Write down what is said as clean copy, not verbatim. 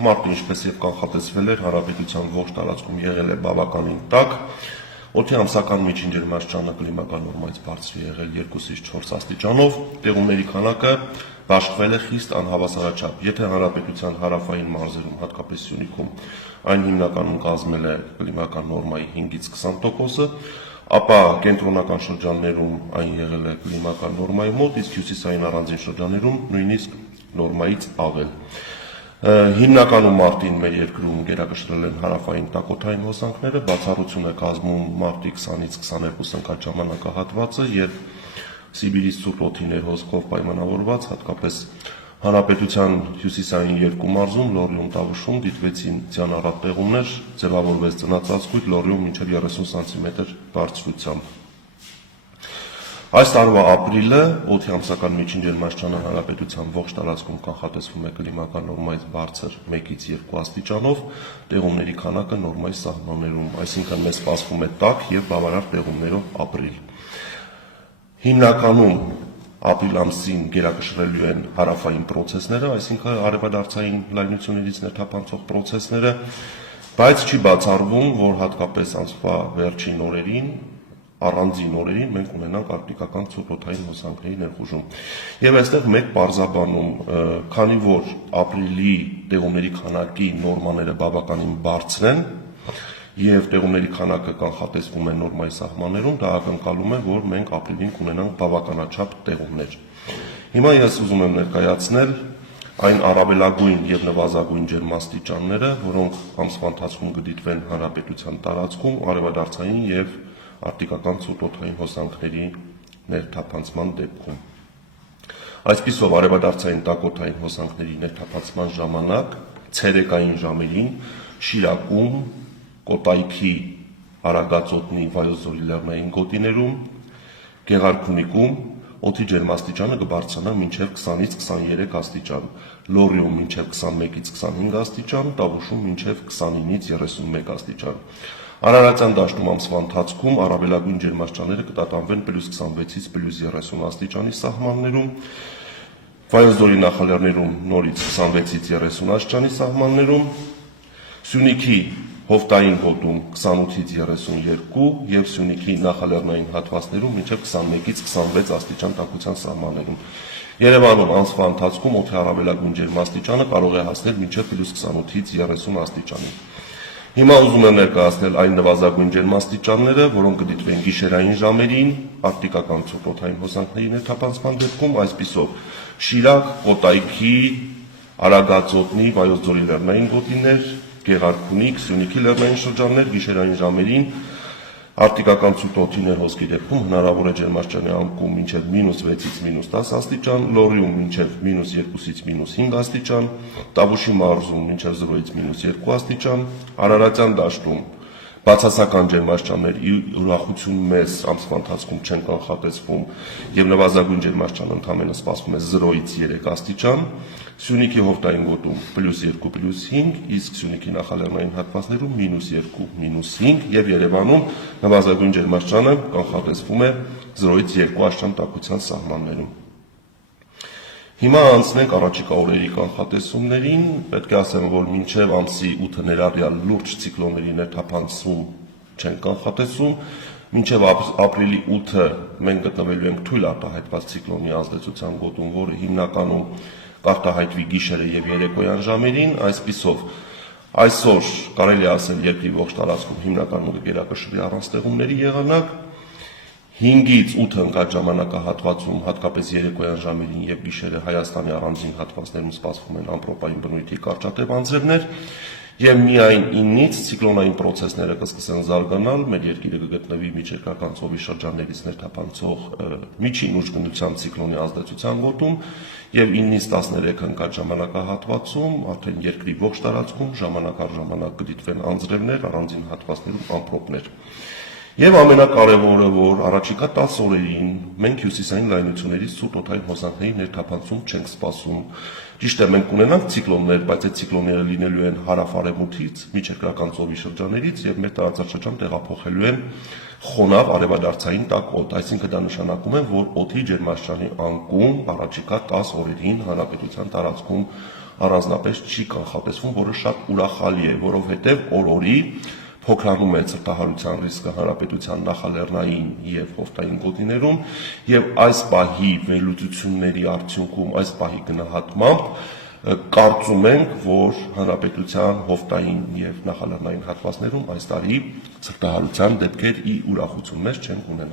Մարտը ինչպես եւ կանխատեսվել էր, հանրապետության ողջ տարածքում եղել է բավականին տաք։ Օդի ամսական միջին ջերմաստիճանը կլիմական նորմայից բարձր եղել 2-ից 4 աստիճանով, տեղումների քանակը բաշխվել է խիստ անհավասարաչափ։ Եթե հանրապետության հարավային մարզերում, հատկապես Սյունիքում, այն հիմնականում կազմել է կլիմական նորմայի 5-ից 20%, ապա կենտրոնական շրջաններում այն եղել է կլիմական նորմայի մոտ, իսկ հյուսիսային առանձին շրջաններում նույնիսկ նորմայից ավել։ Հիմնականում մարտին մեր երկրում գերակշռել են հարավային տաքոթային հոսանքները, բացառություն է կազմում մարտի 20-ից 22 ընկած ժամանակահատվածը, երբ Սիբիրից ցուրտ օդի ներհոսքով պայմանավորված, հատկապես հանրապետության հյուսիսային երկու մարզում Լոռիում, Տավուշում դիտվեցին ձյան առատ տեղումներ, ձևավորվեց ծնածածկույթ Լոռիում մինչև 30 սանտիմետր բարձրությամբ։ Այս տարվա ապրիլը օդի ամսական միջին ջերմաստիճանը հանրապետության ողջ տարածքում կանխատեսվում է կլիմական նորմայից բարձր 1-ից 2 աստիճանով, տեղումների քանակը նորմայի սահմաններում, այսինքն մեզ սպասվում է տաք եւ բավարար տեղումներով ապրիլ։ Հիմնականում ապրիլ ամսին գերակշռելու են հարավային պրոցեսները, այսինքն արևադարձային լայնություններից ներթափանցող պրոցեսները, բայց չի բացառվում, որ հատկապես ամսվա վերջին օրերին առանձին օրերին մենք ունենանք արկտիկական ցուրտ օդային հոսանքների ներխուժում։ Եվ այստեղ մեկ պարզաբանում, քանի որ ապրիլի տեղումների քանակի նորմաները բավականին բարձր են եւ տեղումների քանակը կանխատեսվում է նորմայի սահմաններում, դա ակնկալում է, որ մենք ապրիլին կունենանք բավականաչափ տեղումներ։ Հիմա ես ուզում եմ ներկայացնել այն առավելագույն եւ նվազագույն ջերմաստիճանները, որոնք ամսվա ընթացքում կդիտվեն հանրապետության տարածքում արևադարձային եւ արկտիկական ցուրտ օդային հոսանքների ներթափանցման դեպքում։ Այսպիսով արևադարձային տաքոթային հոսանքների ներթափանցման ժամանակ ցերեկային ժամերին Շիրակում, Կոտայքի Արագածոտնի Վայոց ձորի լեռնային գոտիներում, Գեղարքունիքում օդի ջերմաստիճանը կբարձրանա մինչև 20-ից 23 աստիճան, Լոռիում մինչև 21-ից 25 աստիճան, Տավուշում մինչև 29-ից 31 աստիճան։ Արարատյան դաշտում ամսվա ընթացքում առավելագույն ջերմաստիճանները կտատանվեն +26-ից +30 աստիճանի սահմաններում, Վայոց ձորի նախալեռներում նորից 26-ից 30 աստիճանի սահմաններում, Սյունիքի հովտային գոտում 28-ից 32 եւ Սյունիքի նախալեռնային հատվածներում մինչև 21-ից 26 աստիճան տաքության սահմաններում։ Երևանում ամսվա ընթացքում օդի առավելագույն ջերմաստիճանը կարող է հասնել մինչև +28-ից 30 աստիճանի։ Հիմա ուզում եմ ներկայացնել այն նվազագույն ջերմաստիճանները, որոնք կդիտվեն գիշերային ժամերին, արկտիկական ցուրտ օդային հոսանքների ներթափանցման դեպքում, այսպիսով Շիրակ, Կոտայքի, Արագածոտնի, Վայոց ձորի լեռնային գոտիներ, Գեղարքունիք, Սյունիքի լեռնային շրջաններ, գիշերային ժամերին արկտիկական ցուրտ օդի ներհոսքի դեպքում հնարավոր է ջերմաստիճանի անկում մինչև -6-ից -10 աստիճան, Լոռիում մինչև -2-ից -5 աստիճան, Տավուշի մարզում մինչև 0-ից -2 աստիճան, Արարատյան դաշտում բացասական ջերմաստիճաններ ի ուրախություն մեզ ամսվա ընթացքում չեն կանխատեսվում եւ նվազագույն ջերմաստիճանը ընդամենը սպասվում է 0-ից 3 աստիճան, Սյունիքի հովտային գոտում +2, +5, իսկ Սյունիքի նախալեռնային հատվածներում -2, -5 եւ Երևանում նվազագույն ջերմաստիճանը կանխատեսվում է 0-ից 2 աստիճան տաքության սահմաններում։ Հիմա անցնենք առաջիկա օրերի կանխատեսումներին, պետք է ասեմ, որ մինչև ամսի 8-ը ներառյալ լուրջ ցիկլոնների ներթափանցում չեն կանխատեսում, մինչև ապրիլի 8-ը մենք գտնվելու ենք թույլ արտահայտված ցիկլոնի ազդեցության գոտում, որը հիմնականում կարտահայտվի գիշերը եւ երեկոյան ժամերին, այսպիսով այսօր կարելի է ասել երկրի ողջ տարածքում հիմնականում կգերակշռի առանց տեղումների եղանակ, 5-ից 8 ընկած ժամանակահատվածում, հատկապես երեկոյան ժամերին եւ գիշերը Հայաստանի առանձին հատվածներում սպասվում են ամպրոպային բնույթի կարճատև անձրևներ եւ միայն 9-ից ցիկլոնային պրոցեսները կսկսեն զարգանալ, մեր երկիրը կգտնվի միջերկրական ծովի շրջաններից ներթափանցող միջին ուժգնության ցիկլոնի ազդեցության գոտում եւ 9-ից 13 ընկած ժամանակահատվածում արդեն երկրի ողջ տարածքում ժամանակ առ ժամանակ կդիտվեն անձրևներ, առանձին հատվածներում ամպրոպներ։ Եվ ամենակարևորը, որ առաջիկա 10 օրերին մենք հյուսիսային լայնություններից ցուրտ օդային հոսանքների ներթափանցում չենք սպասում։ Ճիշտ է, մենք կունենանք ցիկլոններ, բայց այդ ցիկլոնները լինելու են հարավ-արևմուտքից, միջերկրական ծովի շրջաններից եւ մեր տարածաշրջան տեղափոխելու են խոնավ արևադարձային տաք օդ, այսինքն դա նշանակում է, որ օդի ջերմաստիճանի անկում առաջիկա 10 օրերին հանրապետության տարածքում առանձնապես չի կանխատեսվում, որը շատ ուրախալի է, որովհետև օր-օրի փոքրանում է ցրտահարության ռիսկը հանրապետության նախալեռնային եւ հովտային գոտիներում եւ այս պահի վերլուծությունների արդյունքում, այս պահի գնահատմամբ կարծում ենք, որ հանրապետության հովտային եւ նախալեռնային հատվածներում այս տարի ցրտահարության դեպքեր ի ուրախություն մեզ չեն ունենա։